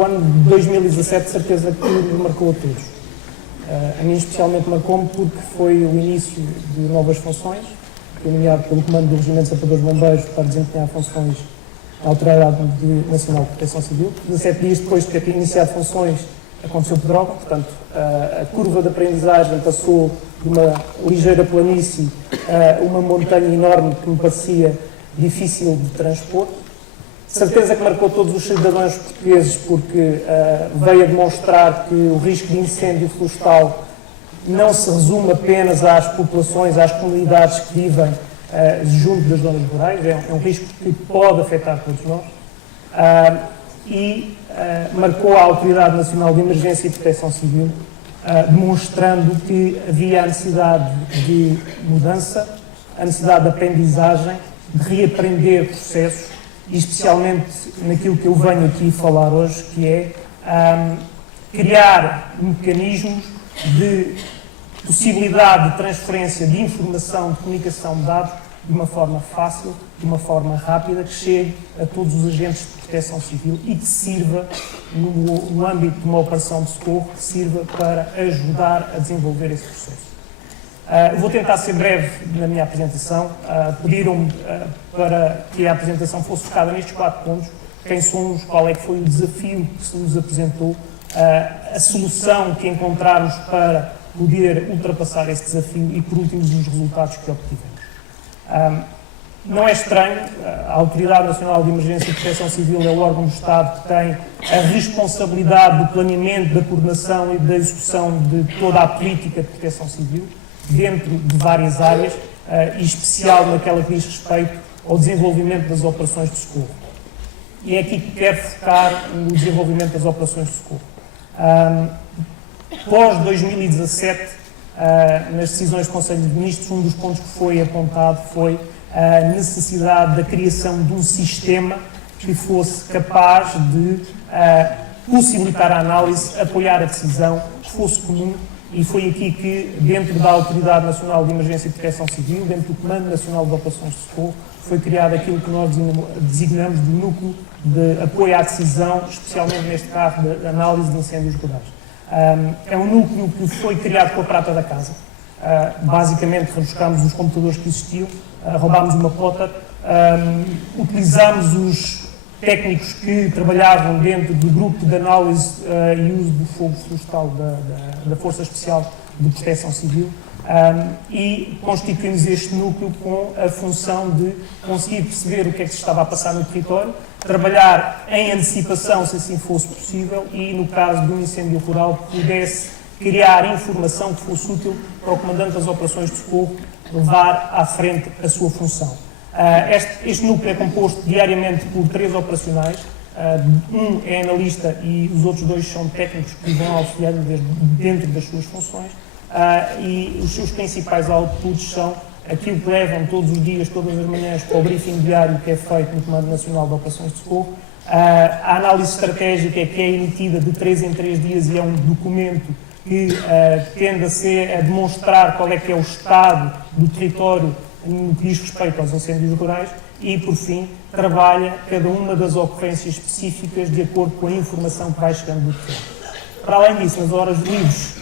O ano de 2017, de certeza que nos marcou a todos. A mim especialmente marcou-me porque foi o início de novas funções, fui nomeado pelo Comando do Regimento de Sapadores Bombeiros para desempenhar funções na Autoridade Nacional de Proteção Civil. 17 dias depois de ter iniciado funções, aconteceu o pedrógão, portanto, a curva de aprendizagem passou de uma ligeira planície a uma montanha enorme que me parecia difícil de transpor. De certeza que marcou todos os cidadãos portugueses porque veio a demonstrar que o risco de incêndio florestal não se resume apenas às populações, às comunidades que vivem junto das zonas rurais, é um risco que pode afetar todos nós. Marcou a Autoridade Nacional de Emergência e Proteção Civil, demonstrando que havia a necessidade de mudança, a necessidade de aprendizagem, de reaprender processos, e especialmente naquilo que eu venho aqui falar hoje, que é criar mecanismos de possibilidade de transferência de informação, de comunicação de dados, de uma forma fácil, de uma forma rápida, que chegue a todos os agentes de proteção civil e que sirva, no âmbito de uma operação de socorro, que sirva para ajudar a desenvolver esse processo. Vou tentar ser breve na minha apresentação. Pediram-me para que a apresentação fosse focada nestes 4 pontos. Quem somos, qual é que foi o desafio que se nos apresentou, a solução que encontramos para poder ultrapassar esse desafio e, por último, os resultados que obtivemos. Não é estranho, a Autoridade Nacional de Emergência e Proteção Civil é o órgão do Estado que tem a responsabilidade do planeamento, da coordenação e da execução de toda a política de proteção civil, dentro de várias áreas, e especial naquela que diz respeito ao desenvolvimento das operações de socorro. E é aqui que quero focar no desenvolvimento das operações de socorro. Pós-2017, nas decisões do Conselho de Ministros, um dos pontos que foi apontado foi a necessidade da criação de um sistema que fosse capaz de possibilitar a análise, apoiar a decisão, que fosse comum, e foi aqui que, dentro da Autoridade Nacional de Emergência e Proteção Civil, dentro do Comando Nacional de Operações de Socorro, foi criado aquilo que nós designamos de núcleo de apoio à decisão, especialmente neste caso de análise de incêndios rurais. É um núcleo que foi criado com a prata da casa. Basicamente, rebuscámos os computadores que existiam, roubámos uma plotter, utilizámos os técnicos que trabalhavam dentro do grupo de análise e uso do fogo florestal da Força Especial de Proteção Civil, e constituímos este núcleo com a função de conseguir perceber o que é que se estava a passar no território, trabalhar em antecipação, se assim fosse possível, e no caso de um incêndio rural pudesse criar informação que fosse útil para o comandante das operações de socorro levar à frente a sua função. Este núcleo é composto diariamente por 3 operacionais, um é analista e os outros 2 são técnicos que vão auxiliar dentro das suas funções, e os seus principais outputs são aquilo que levam todos os dias, todas as manhãs, para o briefing diário que é feito no Comando Nacional de Operações de Socorro, a análise estratégica que é emitida de 3 em 3 dias e é um documento que tende a demonstrar qual é que é o estado do território no que diz respeito aos incêndios rurais, e, por fim, trabalha cada uma das ocorrências específicas de acordo com a informação que vai chegando do terreno. Para além disso, nas horas livres,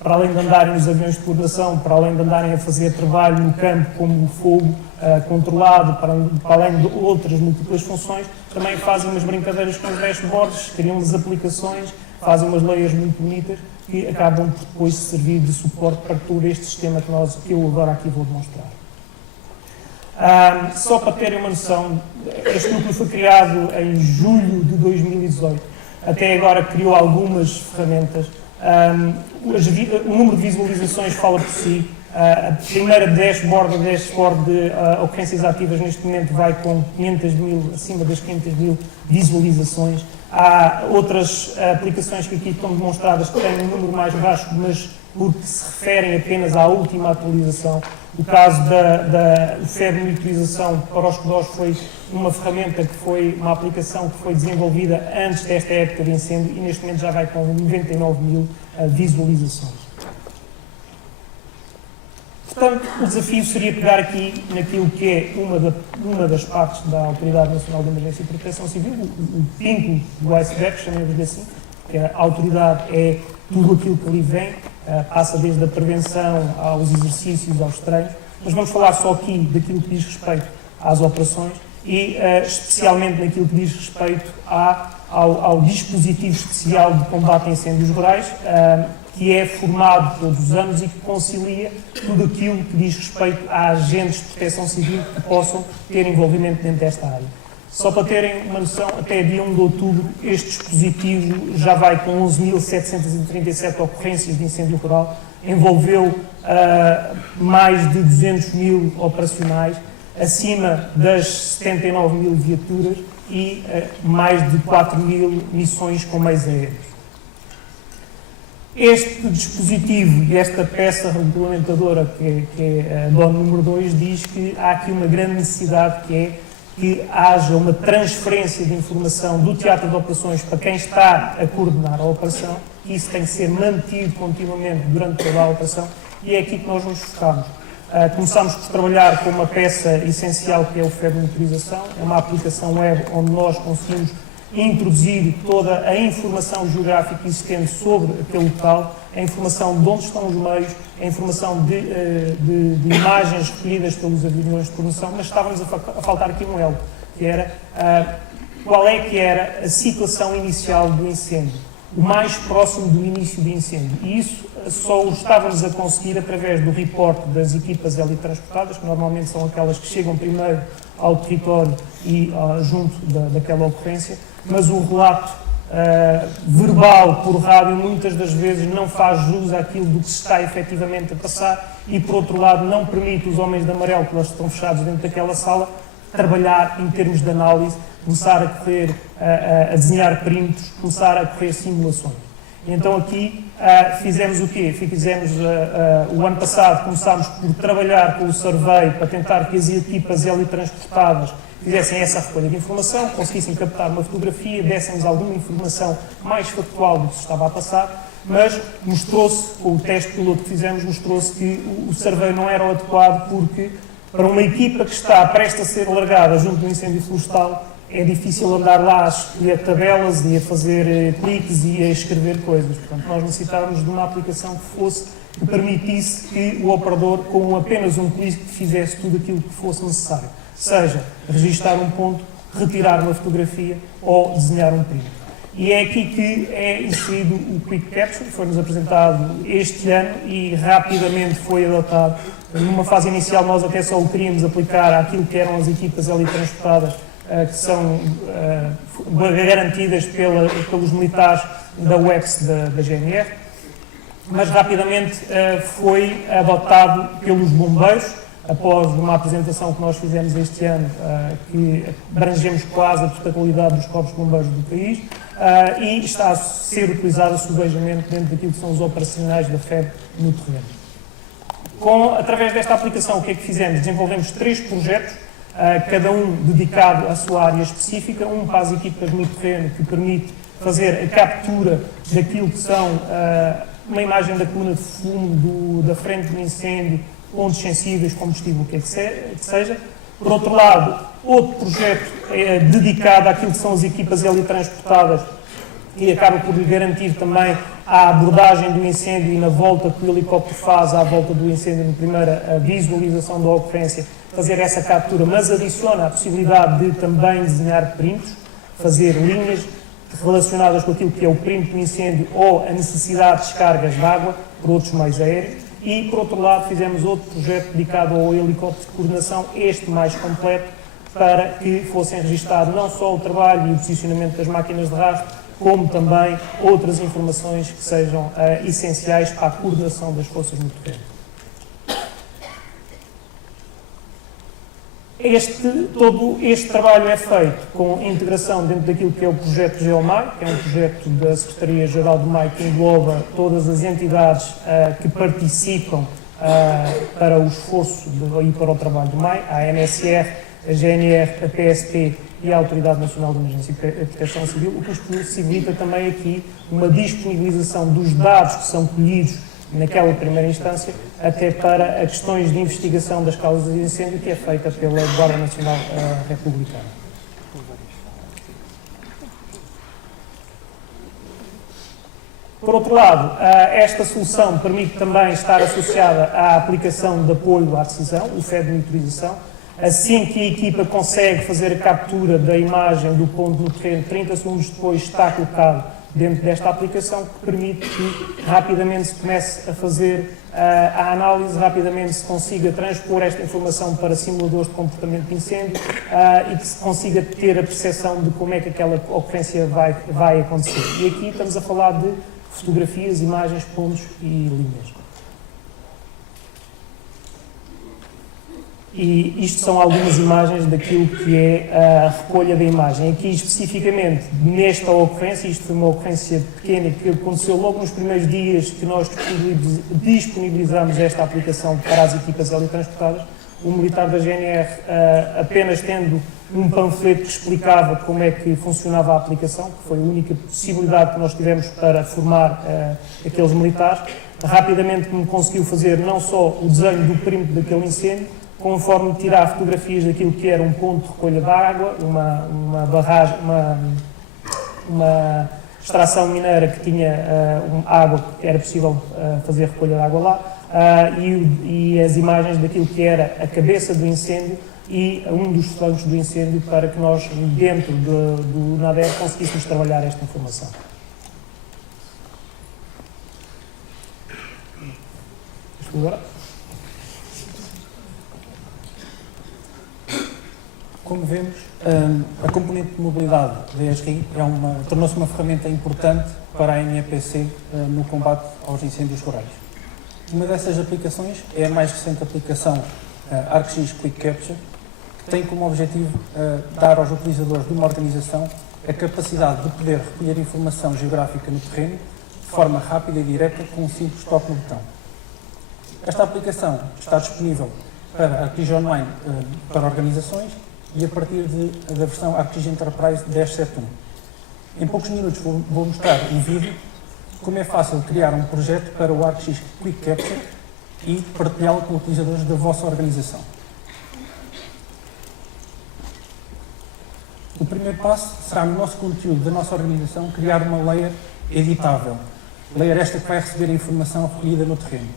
para além de andarem nos aviões de coordenação, para além de andarem a fazer trabalho no campo como o fogo controlado, para além de outras múltiplas funções, também fazem umas brincadeiras com os dashboards, criam umas aplicações, fazem umas layers muito bonitas que acabam por depois servir de suporte para todo este sistema que eu agora aqui vou demonstrar. Só para terem uma noção, este núcleo foi criado em julho de 2018. Até agora criou algumas ferramentas. O número de visualizações fala por si. A primeira dashboard de ocorrências ativas neste momento vai com 500 mil, acima das 500 mil visualizações. Há outras aplicações que aqui estão demonstradas que têm um número mais baixo, mas porque se referem apenas à última atualização. O caso da FEB Monitorização para os CODOS foi uma ferramenta que foi uma aplicação que foi desenvolvida antes desta época de incêndio e neste momento já vai com 99 mil visualizações. Portanto, o desafio seria pegar aqui naquilo que é uma das partes da Autoridade Nacional de Emergência e Proteção Civil, o pingo do iceberg, chamemos-lhe assim, que a autoridade é tudo aquilo que ali vem, passa desde a prevenção aos exercícios, aos treinos, mas vamos falar só aqui daquilo que diz respeito às operações e especialmente naquilo que diz respeito ao dispositivo especial de combate a incêndios rurais, que é formado todos os anos e que concilia tudo aquilo que diz respeito a agentes de proteção civil que possam ter envolvimento dentro desta área. Só para terem uma noção, até dia 1 de outubro, este dispositivo já vai com 11.737 ocorrências de incêndio rural, envolveu mais de 200 mil operacionais, acima das 79 mil viaturas e mais de 4 mil missões com meios aéreos. Este dispositivo e esta peça regulamentadora, que é a DON número 2, diz que há aqui uma grande necessidade, que é que haja uma transferência de informação do teatro de operações para quem está a coordenar a operação, que isso tem que ser mantido continuamente durante toda a operação, e é aqui que nós nos focamos. Começámos por trabalhar com uma peça essencial que é o FEB Monitorização, é uma aplicação web onde nós conseguimos introduzir toda a informação geográfica existente sobre aquele local, a informação de onde estão os meios, a informação de imagens recolhidas pelos aviões de coordenação, mas estávamos a faltar aqui um elo, que era qual é que era a situação inicial do incêndio, o mais próximo do início do incêndio. E isso só o estávamos a conseguir através do reporte das equipas helitransportadas, que normalmente são aquelas que chegam primeiro ao território e junto daquela ocorrência, mas o relato verbal por rádio muitas das vezes não faz jus àquilo do que se está efetivamente a passar e, por outro lado, não permite os homens de amarelo, que eles estão fechados dentro daquela sala, trabalhar em termos de análise, começar a correr, a desenhar perímetros, começar a correr simulações. E então aqui fizemos o quê? O ano passado começámos por trabalhar com o survey para tentar que as equipas helitransportadas fizessem essa recolha de informação, conseguissem captar uma fotografia, dessem-nos alguma informação mais factual do que se estava a passar, mas mostrou-se, com o teste piloto que fizemos, mostrou-se que o survey não era o adequado, porque para uma equipa que está prestes a ser largada junto do incêndio florestal, é difícil andar lá a escolher tabelas e a fazer cliques e a escrever coisas. Portanto, nós necessitávamos de uma aplicação que permitisse que o operador, com apenas um clique, fizesse tudo aquilo que fosse necessário. Seja registar um ponto, retirar uma fotografia ou desenhar um perímetro. E é aqui que é inserido o Quick Capture, que foi-nos apresentado este ano e rapidamente foi adotado. Numa fase inicial nós até só o queríamos aplicar àquilo que eram as equipas ali transportadas, que são garantidas pelos militares da UEPS da GNR, mas rapidamente foi adotado pelos bombeiros, após uma apresentação que nós fizemos este ano, que abrangemos quase a totalidade dos corpos de bombeiros do país, e está a ser utilizado subejamente dentro daquilo que são os operacionais da FEB no terreno. Através desta aplicação, o que é que fizemos? Desenvolvemos 3 projetos, cada um dedicado à sua área específica, um para as equipas no terreno, que permite fazer a captura daquilo que são uma imagem da coluna de fumo, da frente do incêndio, pontos sensíveis, combustível, o que é que seja. Por outro lado, outro projeto dedicado àquilo que são as equipas helitransportadas e acaba por garantir também a abordagem do incêndio e na volta que o helicóptero faz à volta do incêndio, na primeira visualização da ocorrência, fazer essa captura, mas adiciona a possibilidade de também desenhar perímetros, fazer linhas relacionadas com aquilo que é o perímetro do incêndio ou a necessidade de descargas de água por outros meios aéreos. E, por outro lado, fizemos outro projeto dedicado ao helicóptero de coordenação, este mais completo, para que fossem registados não só o trabalho e o posicionamento das máquinas de rastro, como também outras informações que sejam essenciais para a coordenação das forças no terreno. Todo este trabalho é feito com integração dentro daquilo que é o projeto GeoMai, que é um projeto da Secretaria-Geral do MAI que engloba todas as entidades que participam para o esforço e para o trabalho do MAI, a ANSR, a GNR, a PSP e a Autoridade Nacional de Emergência e Proteção Civil, o que nos possibilita também aqui uma disponibilização dos dados que são colhidos naquela primeira instância, até para as questões de investigação das causas de incêndio que é feita pela Guarda Nacional Republicana. Por outro lado, esta solução permite também estar associada à aplicação de apoio à decisão, o FED de monitorização. Assim que a equipa consegue fazer a captura da imagem do ponto no terreno, 30 segundos depois está colocado dentro desta aplicação, que permite que rapidamente se comece a fazer a análise, rapidamente se consiga transpor esta informação para simuladores de comportamento de incêndio e que se consiga ter a percepção de como é que aquela ocorrência vai acontecer. E aqui estamos a falar de fotografias, imagens, pontos e linhas. E isto são algumas imagens daquilo que é a recolha da imagem. Aqui especificamente, nesta ocorrência, isto foi uma ocorrência pequena que aconteceu logo nos primeiros dias que nós disponibilizamos esta aplicação para as equipas teletransportadas. O militar da GNR, apenas tendo um panfleto que explicava como é que funcionava a aplicação, que foi a única possibilidade que nós tivemos para formar aqueles militares, rapidamente me conseguiu fazer não só o desenho do perímetro daquele incêndio, conforme tirar fotografias daquilo que era um ponto de recolha de água, uma barragem, uma extração mineira que tinha água, que era possível fazer recolha de água lá, e as imagens daquilo que era a cabeça do incêndio e um dos flancos do incêndio, para que nós, dentro do NADER, conseguíssemos trabalhar esta informação. Agora. Como vemos, a componente de mobilidade da ESRI tornou-se uma ferramenta importante para a NEPC no combate aos incêndios rurais. Uma dessas aplicações é a mais recente aplicação ArcGIS Quick Capture, que tem como objetivo dar aos utilizadores de uma organização a capacidade de poder recolher informação geográfica no terreno de forma rápida e direta com um simples toque no botão. Esta aplicação está disponível para ArcGIS Online para organizações e a partir da versão ArcGIS Enterprise 10.7.1. Em poucos minutos vou mostrar um vídeo como é fácil criar um projeto para o ArcGIS Quick Capture e partilhá-lo com utilizadores da vossa organização. O primeiro passo será, no nosso conteúdo da nossa organização, criar uma layer editável. Layer esta que vai receber a informação recolhida no terreno.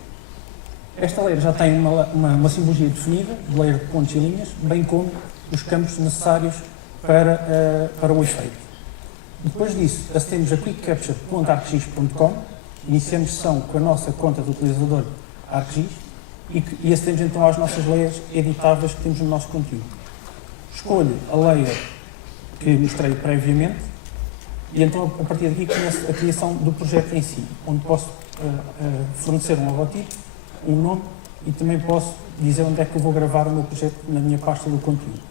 Esta layer já tem uma simbologia definida, de layer de pontos e linhas, bem como os campos necessários para o efeito. Depois disso, acedemos a quickcapture.arcgis.com, iniciamos sessão com a nossa conta do utilizador ArcGIS e acedemos então às nossas layers editáveis que temos no nosso conteúdo. Escolho a layer que mostrei previamente e então a partir daqui começo a criação do projeto em si, onde posso fornecer um logotipo, um nome e também posso dizer onde é que eu vou gravar o meu projeto na minha pasta do conteúdo.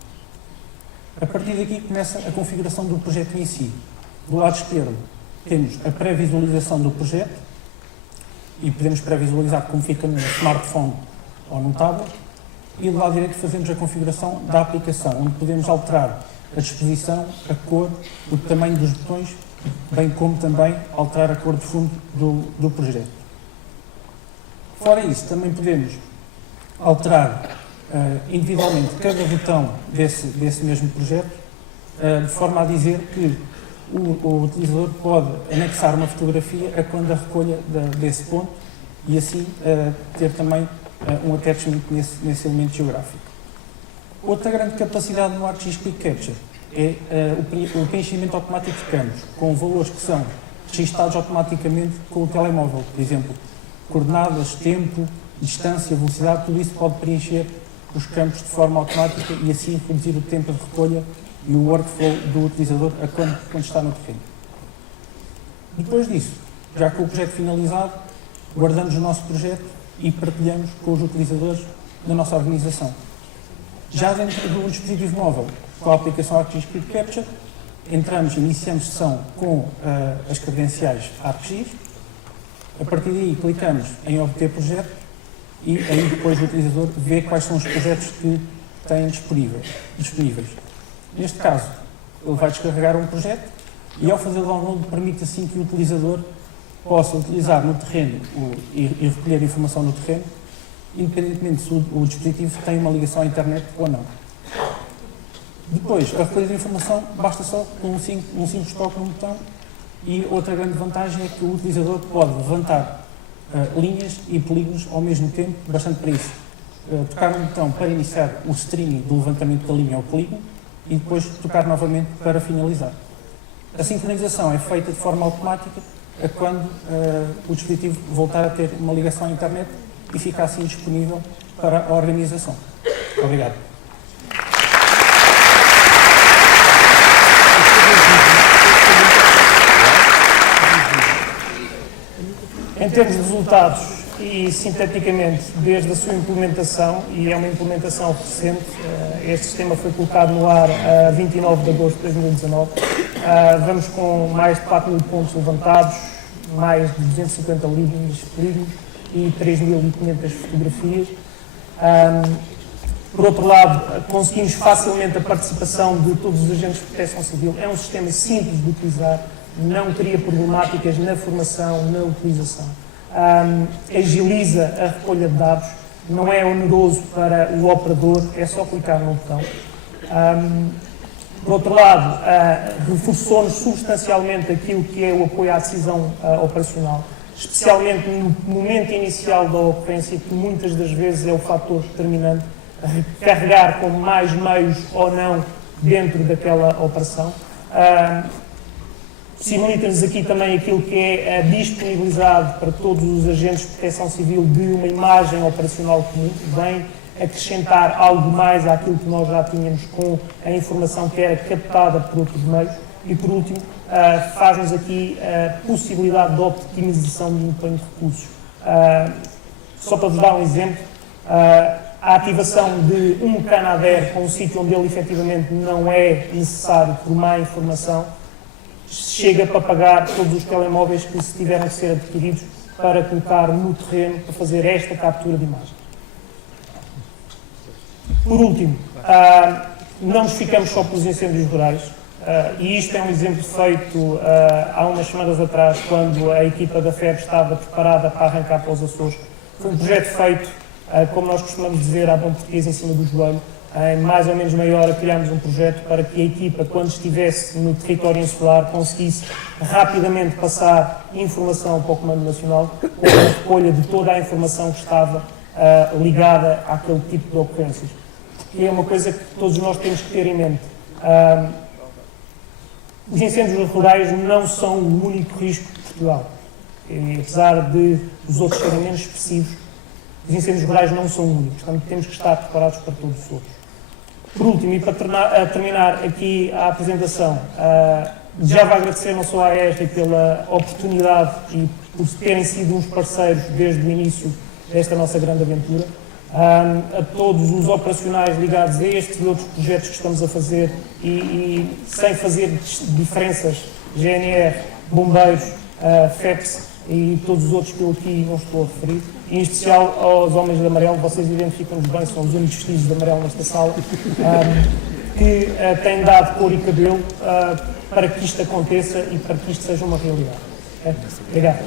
A partir daqui começa a configuração do projeto em si. Do lado esquerdo temos a pré-visualização do projeto e podemos pré-visualizar como fica no smartphone ou no tablet, e do lado direito fazemos a configuração da aplicação, onde podemos alterar a disposição, a cor, o tamanho dos botões, bem como também alterar a cor de fundo do projeto. Fora isso, também podemos alterar individualmente cada botão desse mesmo projeto, de forma a dizer que o utilizador pode anexar uma fotografia a quando a recolha desse ponto e assim ter também um attachment nesse elemento geográfico. Outra grande capacidade no ArcGIS Quick Capture é o preenchimento automático de campos, com valores que são registados automaticamente com o telemóvel. Por exemplo, coordenadas, tempo, distância, velocidade, tudo isso pode preencher os campos de forma automática e assim reduzir o tempo de recolha e o workflow do utilizador a quando está no terreno. Depois disso, já com o projeto finalizado, guardamos o nosso projeto e partilhamos com os utilizadores da nossa organização. Já dentro do dispositivo móvel, com a aplicação ArcGIS Quick Capture, iniciamos sessão com as credenciais ArcGIS. A partir daí clicamos em obter projeto e aí depois o utilizador vê quais são os projetos que tem disponíveis. Neste caso, ele vai descarregar um projeto e ao fazer o download permite assim que o utilizador possa utilizar no terreno e recolher informação no terreno, independentemente se o dispositivo tem uma ligação à internet ou não. Depois, a recolha de informação basta só com um simples toque no botão, e outra grande vantagem é que o utilizador pode levantar linhas e polígonos ao mesmo tempo, bastante para isso. Tocar no botão para iniciar o streaming do levantamento da linha ao polígono e depois tocar novamente para finalizar. A sincronização é feita de forma automática quando o dispositivo voltar a ter uma ligação à internet e fica assim disponível para a organização. Obrigado. Em termos de resultados e sinteticamente, desde a sua implementação, e é uma implementação recente, este sistema foi colocado no ar a 29 de agosto de 2019, vamos com mais de 4 mil pontos levantados, mais de 250 linhas e 3.500 fotografias. Por outro lado, conseguimos facilmente a participação de todos os agentes de proteção civil. É um sistema simples de utilizar, não cria problemáticas na formação, na utilização. Agiliza a recolha de dados, não é oneroso para o operador, é só clicar no botão. Por outro lado, reforçou-nos substancialmente aquilo que é o apoio à decisão operacional, especialmente no momento inicial da ocorrência, que muitas das vezes é o fator determinante, recarregar com mais meios ou não dentro daquela operação. Possibilita-nos aqui também aquilo que é disponibilizado para todos os agentes de proteção civil de uma imagem operacional comum, vem acrescentar algo mais àquilo que nós já tínhamos com a informação que era captada por outros meios e, por último, faz-nos aqui a possibilidade de optimização de empenho de recursos. Só para vos dar um exemplo, a ativação de um Canadair com um sítio onde ele efetivamente não é necessário por má informação, chega para pagar todos os telemóveis que se tiverem que ser adquiridos para colocar no terreno para fazer esta captura de imagem. Por último, não nos ficamos só pelos incêndios rurais, e isto é um exemplo feito há umas semanas atrás, quando a equipa da FEB estava preparada para arrancar para os Açores. Foi um projeto feito, como nós costumamos dizer, à bom português, em cima do joelho. Em mais ou menos meia hora criámos um projeto para que a equipa, quando estivesse no território insular, conseguisse rapidamente passar informação para o Comando Nacional, com a recolha de toda a informação que estava ligada àquele tipo de ocorrências. E é uma coisa que todos nós temos que ter em mente. Os incêndios rurais não são o único risco de Portugal. E, apesar de os outros serem menos expressivos, os incêndios rurais não são únicos. Portanto, temos que estar preparados para todos os outros. Por último, e para terminar aqui a apresentação, já vai agradecer não só à ESRI pela oportunidade e por terem sido uns parceiros desde o início desta nossa grande aventura, a todos os operacionais ligados a estes e outros projetos que estamos a fazer e sem fazer diferenças, GNR, Bombeiros, FEPS e todos os outros que eu aqui não estou a referir, e em especial aos homens de amarelo, vocês identificam-nos bem, são os únicos vestidos de amarelo nesta sala, que têm dado cor e cabelo para que isto aconteça e para que isto seja uma realidade. Obrigado.